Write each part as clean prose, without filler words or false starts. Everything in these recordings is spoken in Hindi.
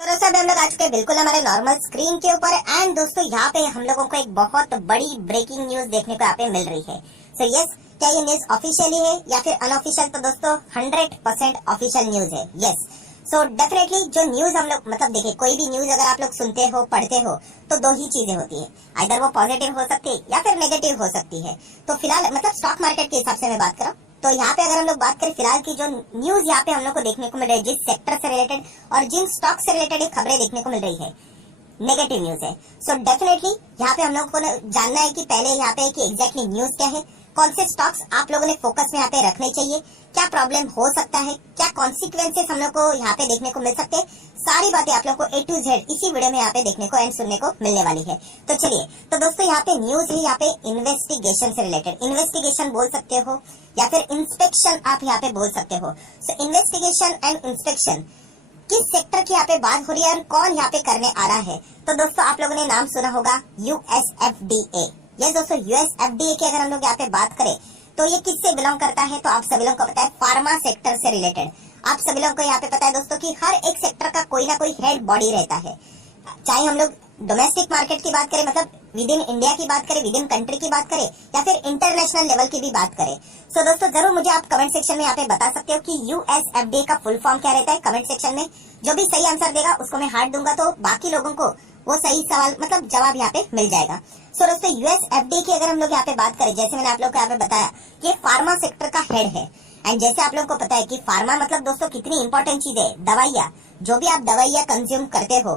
तो दोस्तों अभी हम लोग आ चुके हैं बिल्कुल हमारे नॉर्मल स्क्रीन के ऊपर। एंड दोस्तों यहाँ पे हम लोगों को एक बहुत बड़ी ब्रेकिंग न्यूज देखने को यहाँ पे मिल रही है। सो यस, क्या ये न्यूज ऑफिशियली है या फिर अनऑफिशियल? तो दोस्तों 100% ऑफिशियल न्यूज है। यस, सो डेफिनेटली जो न्यूज हम लोग मतलब देखिए, कोई भी न्यूज अगर आप लोग सुनते हो पढ़ते हो तो दो ही चीजें होती है, आइदर वो पॉजिटिव हो सकती है या फिर नेगेटिव हो सकती है। तो फिलहाल मतलब स्टॉक मार्केट के हिसाब से मैं बात कर रहा हूँ। तो यहाँ पे अगर हम लोग बात करें फिलहाल की जो न्यूज यहाँ पे हम लोग को देखने को मिल रही है, जिस सेक्टर से रिलेटेड और जिन स्टॉक से रिलेटेड खबरें देखने को मिल रही है, नेगेटिव न्यूज है। सो डेफिनेटली यहाँ पे हम लोग को जानना है कि पहले यहाँ पे कि एग्जैक्टली न्यूज क्या है, कौन से स्टॉक्स आप लोगों ने फोकस में यहाँ पे रखने चाहिए, क्या प्रॉब्लम हो सकता है, क्या कॉन्सिक्वेंसेस हम लोग को यहाँ पे देखने को मिल सकते हैं, सारी बातें आप लोग को A to Z इसी वीडियो में यहाँ पे देखने को एंड सुनने को मिलने वाली है। तो चलिए, तो दोस्तों यहाँ पे न्यूज है यहाँ पे इन्वेस्टिगेशन से रिलेटेड। इन्वेस्टिगेशन बोल सकते हो या फिर इंस्पेक्शन आप यहाँ पे बोल सकते हो। सो इन्वेस्टिगेशन एंड इंस्पेक्शन किस सेक्टर की यहाँ पे बात हो रही है और कौन यहाँ पे करने आ रहा है? तो दोस्तों आप लोगों ने नाम सुना होगा USFDA। यस दोस्तों, USFDA की अगर हम लोग यहाँ पे बात करें तो ये किससे बिलोंग करता है? तो आप सभी लोगों को पता है, फार्मा सेक्टर से रिलेटेड। आप सभी लोगों को यहाँ पे पता है दोस्तों कि हर एक सेक्टर का कोई ना कोई हेड बॉडी रहता है। चाहे हम लोग डोमेस्टिक मार्केट की बात करें, मतलब विद इन इंडिया की बात करें, विद इन कंट्री की बात करें, या फिर इंटरनेशनल लेवल की भी बात करें। सो दोस्तों जरूर मुझे आप कमेंट सेक्शन में यहाँ पे बता सकते हो कि USFDA का फुल फॉर्म क्या रहता है। कमेंट सेक्शन में जो भी सही आंसर देगा उसको मैं हार्ट दूंगा, तो बाकी लोगों को वो सही सवाल मतलब जवाब यहाँ पे मिल जाएगा। सो दोस्तों USFDA की अगर हम लोग यहाँ पे बात करें, जैसे मैंने आप लोग को यहाँ पे बताया, ये फार्मा सेक्टर का हेड है। एंड जैसे आप लोग को पता है कि फार्मा मतलब दोस्तों कितनी इंपॉर्टेंट चीज है। दवाइयाँ, जो भी आप दवाइयाँ कंज्यूम करते हो,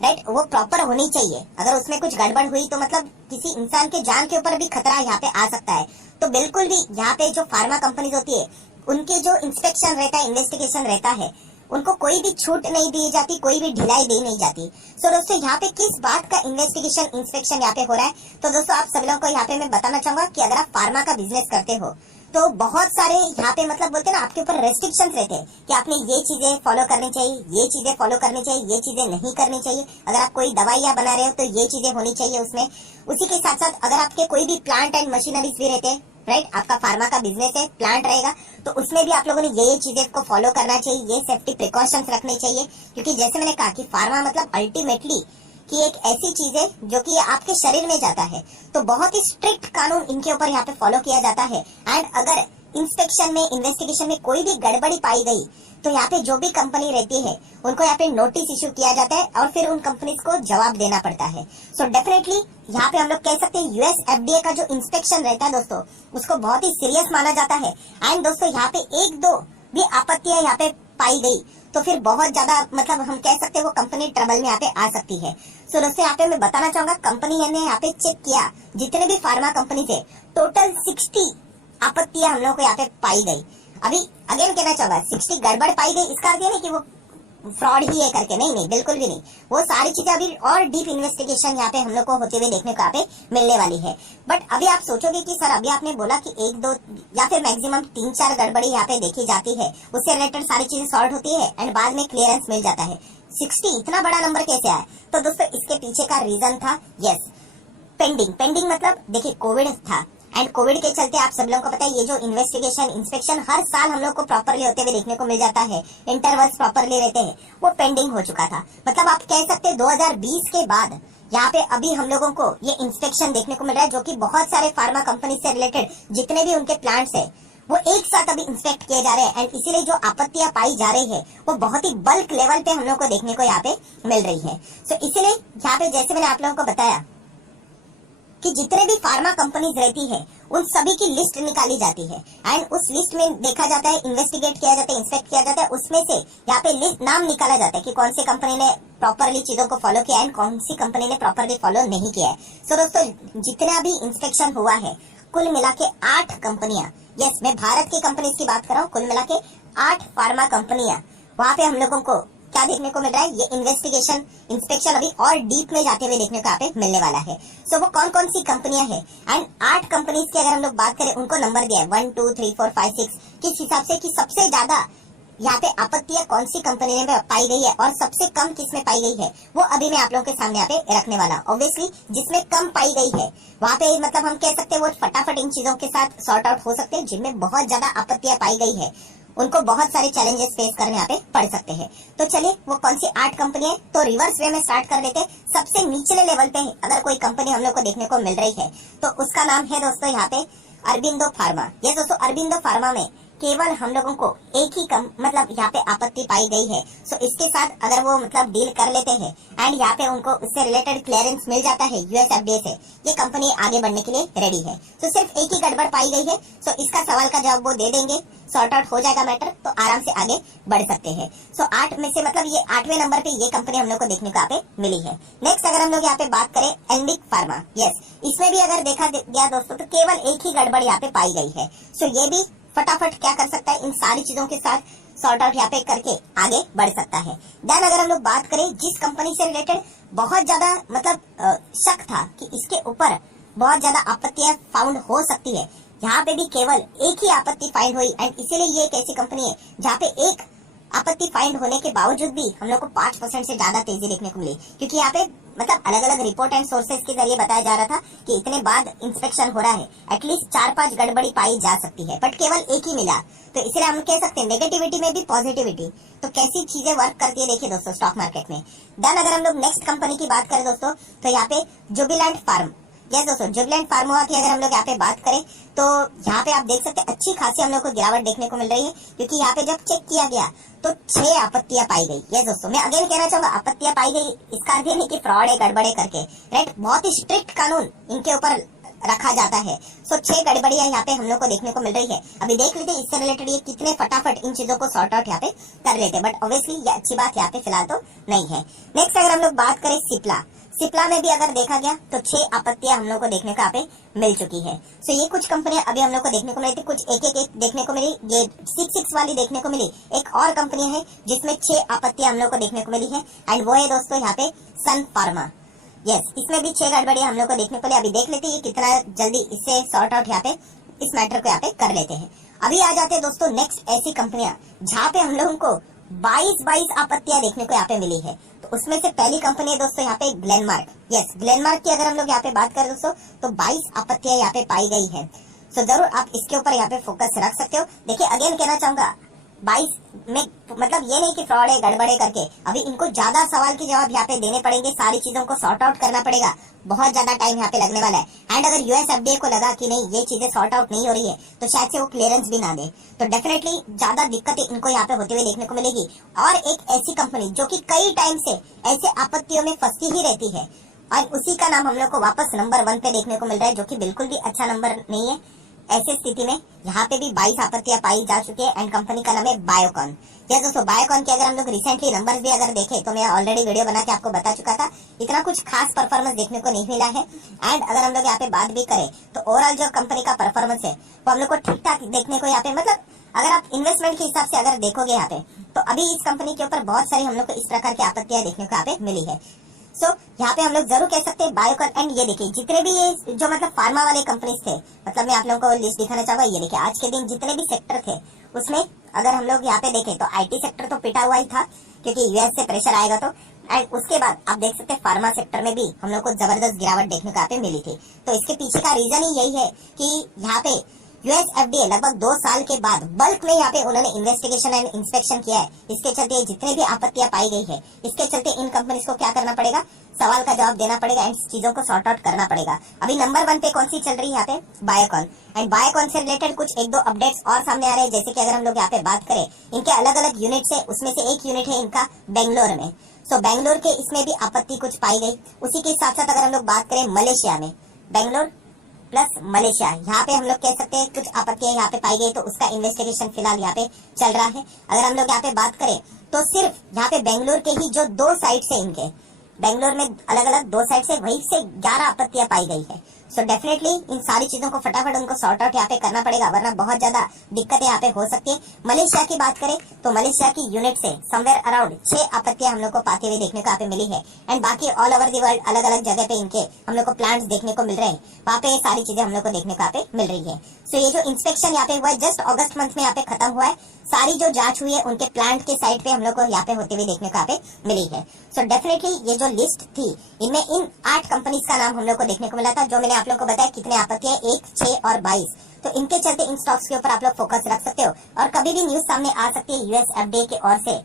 राइट, वो प्रॉपर होनी चाहिए। अगर उसमें कुछ गड़बड़ हुई तो मतलब किसी इंसान के जान के ऊपर भी खतरा यहाँ पे आ सकता है। तो बिल्कुल भी यहाँ पे जो फार्मा कंपनीज होती है, उनके जो इंस्पेक्शन रहता है, इन्वेस्टिगेशन रहता है, उनको कोई भी छूट नहीं दी जाती, कोई भी ढिलाई दी नहीं जाती। सो दोस्तों यहाँ पे किस बात का इन्वेस्टिगेशन इंस्पेक्शन यहाँ पे हो रहा है? तो दोस्तों आप सभी लोगों को यहाँ पे मैं बताना चाहूंगा कि अगर आप फार्मा का बिजनेस करते हो तो बहुत सारे यहाँ पे मतलब बोलते हैं ना, आपके ऊपर रेस्ट्रिक्शंस रहते हैं कि आपने ये चीजें फॉलो करनी चाहिए, ये चीजें फॉलो करनी चाहिए, ये चीजें नहीं करनी चाहिए। अगर आप कोई दवाइयाँ बना रहे हो तो ये चीजें होनी चाहिए उसमें। उसी के साथ साथ अगर आपके कोई भी प्लांट एंड मशीनरीज भी रहते हैं, राइट, आपका फार्मा का बिजनेस है, प्लांट रहेगा, तो उसमें भी आप लोगों ने ये चीजें को फॉलो करना चाहिए, ये सेफ्टी प्रिकॉशंस रखने चाहिए। क्योंकि जैसे मैंने कहा कि फार्मा मतलब अल्टीमेटली कि एक ऐसी चीज है जो कि आपके शरीर में जाता है, तो बहुत ही स्ट्रिक्ट कानून इनके ऊपर यहाँ पे फॉलो किया जाता है। एंड अगर इंस्पेक्शन में, इन्वेस्टिगेशन में कोई भी गड़बड़ी पाई गई तो यहाँ पे जो भी कंपनी रहती है उनको यहाँ पे नोटिस इश्यू किया जाता है और फिर उन कंपनीज को जवाब देना पड़ता है। सो डेफिनेटली यहाँ पे हम लोग कह सकते हैं USFDA का जो इंस्पेक्शन रहता है दोस्तों, उसको बहुत ही सीरियस माना जाता है। एंड दोस्तों यहाँ पे एक दो भी आपत्तियां यहाँ पे पाई गई तो फिर बहुत ज्यादा मतलब हम कह सकते हैं वो कंपनी ट्रबल में यहाँ पे आ सकती है। सो दोस्तों यहाँ पे मैं बताना चाहूंगा, कंपनी ने यहाँ पे चेक किया जितने भी फार्मा कंपनी थे, टोटल 60 आपत्तियां हम लोग को यहाँ पे पाई गई। अभी अगेन कहना चाहूंगा, 60 गड़बड़ पाई गई, इसका अर्थ नहीं कि वो फ्रॉड ही है करके, नहीं नहीं, बिल्कुल भी नहीं। वो सारी चीजें अभी और डीप इन्वेस्टिगेशन यहाँ पे हम लोग को होते हुए देखने को यहाँ पे मिलने वाली है। बट अभी आप सोचोगे कि सर अभी आपने बोला कि एक दो या फिर मैक्सिमम 3-4 गड़बड़ी यहाँ पे देखी जाती है, उससे रिलेटेड सारी चीजें सॉल्व होती है एंड बाद में क्लियरेंस मिल जाता है। 60 इतना बड़ा नंबर कैसे आया? तो दोस्तों इसके पीछे का रीजन था, यस, पेंडिंग मतलब देखिए कोविड था एंड कोविड के चलते आप सब लोगों को पता है ये जो इन्वेस्टिगेशन इंस्पेक्शन हर साल हम लोग को प्रॉपरली होते हुए देखने को मिल जाता है, इंटरवल्स प्रॉपरली रहते हैं, वो पेंडिंग हो चुका था। मतलब आप कह सकते हैं 2020 के बाद यहाँ पे अभी हम लोगों को ये इंस्पेक्शन देखने को मिल रहा है, जो कि बहुत सारे फार्मा कंपनी से रिलेटेड जितने भी उनके प्लांट्स है वो एक साथ अभी इंस्पेक्ट किए जा रहे हैं। एंड इसीलिए जो आपत्तियां पाई जा रही है वो बहुत ही बल्क लेवल पे हम लोग को देखने को यहाँ पे मिल रही है। सो इसीलिए यहाँ पे जैसे मैंने आप लोगों को बताया कि जितने भी फार्मा कंपनीज रहती है उन सभी की लिस्ट निकाली जाती है एंड उस लिस्ट में देखा जाता है, इन्वेस्टिगेट किया जाता है, इंस्पेक्ट किया जाता है, उसमें से यहाँ पे लिस्ट नाम निकाला जाता है कि कौन सी कंपनी ने प्रॉपरली चीजों को फॉलो किया एंड कौन सी कंपनी ने प्रॉपरली फॉलो नहीं किया है। सो दोस्तों जितना भी इंस्पेक्शन हुआ है कुल मिला के 8 कंपनियां, यस मैं भारत की कंपनीज की बात कर रहा हूँ, कुल मिला के 8 फार्मा कंपनियां, वहाँ पे हम लोगों को क्या देखने को मिल रहा है, ये इन्वेस्टिगेशन इंस्पेक्शन अभी और डीप में जाते हुए देखने को यहाँ पे मिलने वाला है। सो वो कौन कौन सी कंपनियां हैं? एंड 8 कंपनीज की अगर हम लोग बात करें, उनको नंबर दिया है 1 2 3 4 5 6 किस हिसाब से कि सबसे ज्यादा यहाँ पे आपत्तियां कौन सी कंपनी में पाई गई है और सबसे कम किस में पाई गई है, वो अभी मैं आप लोगों के सामने यहाँ पे रखने वाला। ऑब्वियसली जिसमें कम पाई गई है वहाँ पे मतलब हम कह सकते हैं वो फटाफट इन चीजों के साथ सॉर्ट आउट हो सकते हैं। जिनमें बहुत ज्यादा आपत्तियां पाई गई है उनको बहुत सारे चैलेंजेस फेस करने यहाँ पे पड़ सकते हैं। तो चलिए वो कौन सी 8 कंपनी है तो रिवर्स वे में स्टार्ट कर लेते हैं। सबसे निचले लेवल पे अगर कोई कंपनी हम लोग को देखने को मिल रही है तो उसका नाम है दोस्तों यहाँ पे अरबिंदो फार्मा। ये दोस्तों अरबिंदो फार्मा में केवल हम लोगों को एक ही मतलब यहाँ पे आपत्ति पाई गई है। सो इसके साथ अगर वो मतलब डील कर लेते हैं एंड यहाँ पे उनको उससे रिलेटेड क्लियरेंस मिल जाता है यूएस एफडीए से, ये कंपनी आगे बढ़ने के लिए रेडी है। सो सिर्फ एक ही गड़बड़ पाई गई है। सो इसका सवाल का जवाब वो दे देंगे, सॉर्ट आउट हो जाएगा मैटर, तो आराम से आगे बढ़ सकते हैं। सो 8 में से मतलब ये 8वें नंबर पे ये कंपनी हम लोग को देखने को यहाँ पे मिली है। नेक्स्ट अगर हम लोग यहाँ पे बात करें एल्मिक फार्मा, यस इसमें भी अगर देखा गया दोस्तों तो केवल एक ही गड़बड़ यहाँ पे पाई गई है। सो ये भी फटाफट क्या कर सकता है, इन सारी चीजों के साथ सॉर्ट आउट यहाँ पे करके आगे बढ़ सकता है। देन अगर हम लोग बात करें जिस कंपनी से रिलेटेड बहुत ज्यादा मतलब शक था कि इसके ऊपर बहुत ज्यादा आपत्तियां फाउंड हो सकती है, यहाँ पे भी केवल एक ही आपत्ति फाइंड हुई एंड इसीलिए ये एक ऐसी कंपनी है जहाँ पे एक आपत्ति फाइंड होने के बावजूद भी हम लोग को 5% से ज्यादा तेजी देखने को मिली, क्योंकि यहाँ पे मतलब अलग अलग रिपोर्ट एंड सोर्सेज के जरिए बताया जा रहा था कि इतने बाद इंस्पेक्शन हो रहा है, एटलीस्ट 4-5 गड़बड़ी पाई जा सकती है, बट केवल एक ही मिला। तो इसलिए हम कह सकते हैं नेगेटिविटी में भी पॉजिटिविटी। तो कैसी चीजें वर्क करती है देखिए दोस्तों स्टॉक मार्केट में। देन अगर हम लोग नेक्स्ट कंपनी की बात करें दोस्तों तो यहाँ पे जुबिलेंट फार्म, यस दोस्तों जुबिलेंट फार्मा की अगर हम लोग यहाँ पे बात करें तो यहाँ पे आप देख सकते हैं अच्छी खासी हम लोग को गिरावट देखने को मिल रही है, क्योंकि यहाँ पे जब चेक किया गया तो 6 आपत्तियां पाई गई। यस दोस्तों मैं अगेन कहना चाहूंगा आपत्तियां पाई गई इसका अर्थ नहीं कि फ्रॉड है गड़बड़े करके, राइट, बहुत ही स्ट्रिक्ट कानून इनके ऊपर रखा जाता है। सो 6 गड़बड़ियां यहाँ पे हम लोग को देखने को मिल रही है। अभी देख लेते हैं इससे रिलेटेड ये कितने फटाफट इन चीजों को सॉर्ट आउट यहाँ पे कर लेते, बट ऑब्वियसली ये अच्छी बात यहाँ पे फिलहाल तो नहीं है। नेक्स्ट अगर हम लोग बात करें सिप्ला में भी अगर देखा गया तो 6 आपत्तियां हम लोग को देखने को यहाँ पे मिल चुकी है। सो ये कुछ कंपनियां अभी हम लोग को देखने को मिली थी, कुछ एक देखने को मिली, ये 6 वाली देखने को मिली। एक और कंपनी है जिसमें 6 आपत्तियां हम लोग को देखने को मिली है एंड वो है दोस्तों यहाँ पे सन फार्मा। यस इसमें भी 6 गड़बड़ियां हम लोग को देखने को मिली। अभी देख लेते हैं कितना जल्दी इससे सॉर्ट आउट यहाँ पे इस मैटर को यहाँ पे कर लेते हैं। अभी आ जाते हैं दोस्तों नेक्स्ट ऐसी कंपनियां जहाँ पे हम लोगों को 22 आपत्तियां देखने को यहाँ पे मिली है। तो उसमें से पहली कंपनी है दोस्तों यहाँ पे ग्लेनमार्क। यस ग्लेनमार्क की अगर हम लोग यहाँ पे बात करें दोस्तों तो 22 आपत्तियां यहाँ पे पाई गई है। सो जरूर आप इसके ऊपर यहाँ पे फोकस रख सकते हो। देखिए अगेन कहना चाहूंगा 22 में मतलब ये नहीं कि फ्रॉड है गड़बड़े करके, अभी इनको ज्यादा सवाल के जवाब यहाँ पे देने पड़ेंगे, सारी चीजों को सॉर्ट आउट करना पड़ेगा, बहुत ज्यादा टाइम यहाँ पे लगने वाला है। एंड अगर यूएस एफडीए को लगा कि नहीं ये चीजें सॉर्ट आउट नहीं हो रही है तो शायद से वो क्लियरेंस भी ना दे, तो डेफिनेटली ज्यादा दिक्कतें इनको यहाँ पे होते हुए देखने को मिलेगी। और एक ऐसी कंपनी जो कि कई टाइम से ऐसे आपत्तियों में फंसती ही रहती है और उसी का नाम हम लोग को वापस नंबर 1 पे देखने को मिल रहा है, जो कि बिल्कुल भी अच्छा नंबर नहीं है। ऐसी स्थिति में यहाँ पे भी 22 आपत्तियां पाई जा चुकी है एंड कंपनी का नाम है बायोकॉन। यस दोस्तों बायोकॉन के अगर हम लोग रिसेंटली नंबर्स भी अगर देखें तो मैं ऑलरेडी वीडियो बना के आपको बता चुका था, इतना कुछ खास परफॉर्मेंस देखने को नहीं मिला है। एंड अगर हम लोग यहाँ पे बात भी करें तो ओवरऑल जो कंपनी का परफॉर्मेंस है वो हम लोग को ठीक ठाक देखने को यहाँ पे मतलब अगर आप इन्वेस्टमेंट के हिसाब से अगर देखोगे यहाँ पे तो अभी इस कंपनी के ऊपर बहुत सारी हम लोग को इस प्रकार की आपत्तियां देखने को यहाँ पे मिली है। सो यहाँ पे हम लोग जरूर कह सकते हैं बायोकॉन। एंड ये देखिए जितने भी ये जो मतलब फार्मा वाले कंपनीज थे, मतलब मैं आप लोगों को लिस्ट दिखाना चाहूंगा। ये देखिए आज के दिन जितने भी सेक्टर थे उसमें अगर हम लोग यहाँ पे देखें तो आईटी सेक्टर तो पिटा हुआ ही था क्योंकि यूएस से प्रेशर आएगा तो, एंड उसके बाद आप देख सकते हैं फार्मा सेक्टर में भी हम लोग को जबरदस्त गिरावट देखने को यहाँ पे मिली थी। तो इसके पीछे का रीजन ही यही है कि यहाँ पे यूएस एफडीए लगभग 2 साल के बाद बल्क में यहाँ पे उन्होंने इन्वेस्टिगेशन एंड इंस्पेक्शन किया है। इसके चलते जितने भी आपत्तियां पाई गई है इसके चलते इन कंपनीज को क्या करना पड़ेगा, सवाल का जवाब देना पड़ेगा एंड चीजों को सॉर्ट आउट करना पड़ेगा। अभी नंबर 1 पे कौन सी चल रही है यहाँ पे बायोकॉन। एंड बायोकॉन से रिलेटेड कुछ 1-2 अपडेट्स और सामने आ रहे हैं, जैसे कि अगर हम लोग यहाँ पे बात करें इनके अलग अलग यूनिट है, उसमें से एक यूनिट है इनका बेंगलोर में। सो बेंगलोर के इसमें भी आपत्ति कुछ पाई गई। उसी के साथ साथ अगर हम लोग बात करें मलेशिया में, बेंगलोर प्लस मलेशिया, यहाँ पे हम लोग कह सकते हैं कुछ आपत्तियां यहाँ पे पाई गई, तो उसका इन्वेस्टिगेशन फिलहाल यहाँ पे चल रहा है। अगर हम लोग यहाँ पे बात करें तो सिर्फ यहाँ पे बेंगलोर के ही जो 2 साइट है इनके, बेंगलोर में अलग अलग 2 साइट से वहीं से 11 आपत्तियां पाई गई है। सो डेफिनेटली इन सारी चीजों को फटाफट उनको सॉर्ट आउट यहाँ पे करना पड़ेगा, वरना बहुत ज्यादा दिक्कतें यहाँ पे हो सकती है। मलेशिया की बात करें तो मलेशिया की यूनिट से समवेयर अराउंड 6 आपत्तियां हम लोग को पाते हुए देखने को यहाँ पे मिली है। एंड बाकी ऑल ओवर दी वर्ल्ड अलग अलग जगह पे इनके हम लोग को प्लांट्स देखने को मिल रहे हैं, वहाँ पे सारी चीजें हम लोग को देखने को यहाँ पे मिल रही है। सो ये जो इंस्पेक्शन यहाँ पे हुआ है जस्ट अगस्त मंथ में यहाँ पे खत्म हुआ है, सारी जो जांच हुई है उनके प्लांट के साइड पे हम लोग को यहाँ पे होते हुए देखने को यहाँ पे मिली है। सो डेफिनेटली ये जो लिस्ट थी इनमें इन 8 कंपनीज का नाम हम लोग को देखने को मिला था, जो मैंने आप लोग को बताया कितने आपत्ति है 1, 6 और 22। तो इनके चलते इन स्टॉक्स के ऊपर आप लोग फोकस रख सकते हो और कभी भी न्यूज सामने आ सकती है यूएस एफडीए की ओर से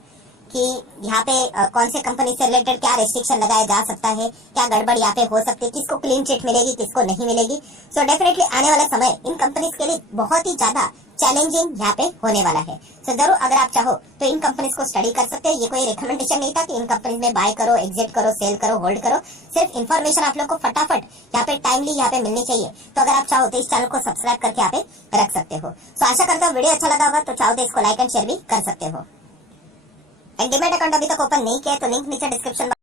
कि यहाँ पे कौन से कंपनी से रिलेटेड क्या रेस्ट्रिक्शन लगाया जा सकता है, क्या गड़बड़ यहाँ पे हो सकती है, किसको क्लीन चिट मिलेगी किसको नहीं मिलेगी। सो डेफिनेटली आने वाला समय इन कंपनीज के लिए बहुत ही ज्यादा चैलेंजिंग यहाँ पे होने वाला है। सो जरूर अगर आप चाहो तो इन कंपनीज को स्टडी कर सकते हो। ये कोई रिकमेंडेशन नहीं था कि इन कंपनीज में बाय करो, एग्जिट करो, सेल करो, होल्ड करो। सिर्फ इन्फॉर्मेशन आप लोग को फटाफट यहाँ पे टाइमली यहाँ पे मिलनी चाहिए। तो अगर आप चाहो तो इस चैनल को सब्सक्राइब करके यहाँ पे रख सकते हो। सो आशा करता हूँ वीडियो अच्छा लगा होगा, तो चाहो तो इसको लाइक एंड शेयर भी कर सकते हो। एंड डीमैट अकाउंट अभी तक ओपन नहीं किया है तो लिंक नीचे डिस्क्रिप्शन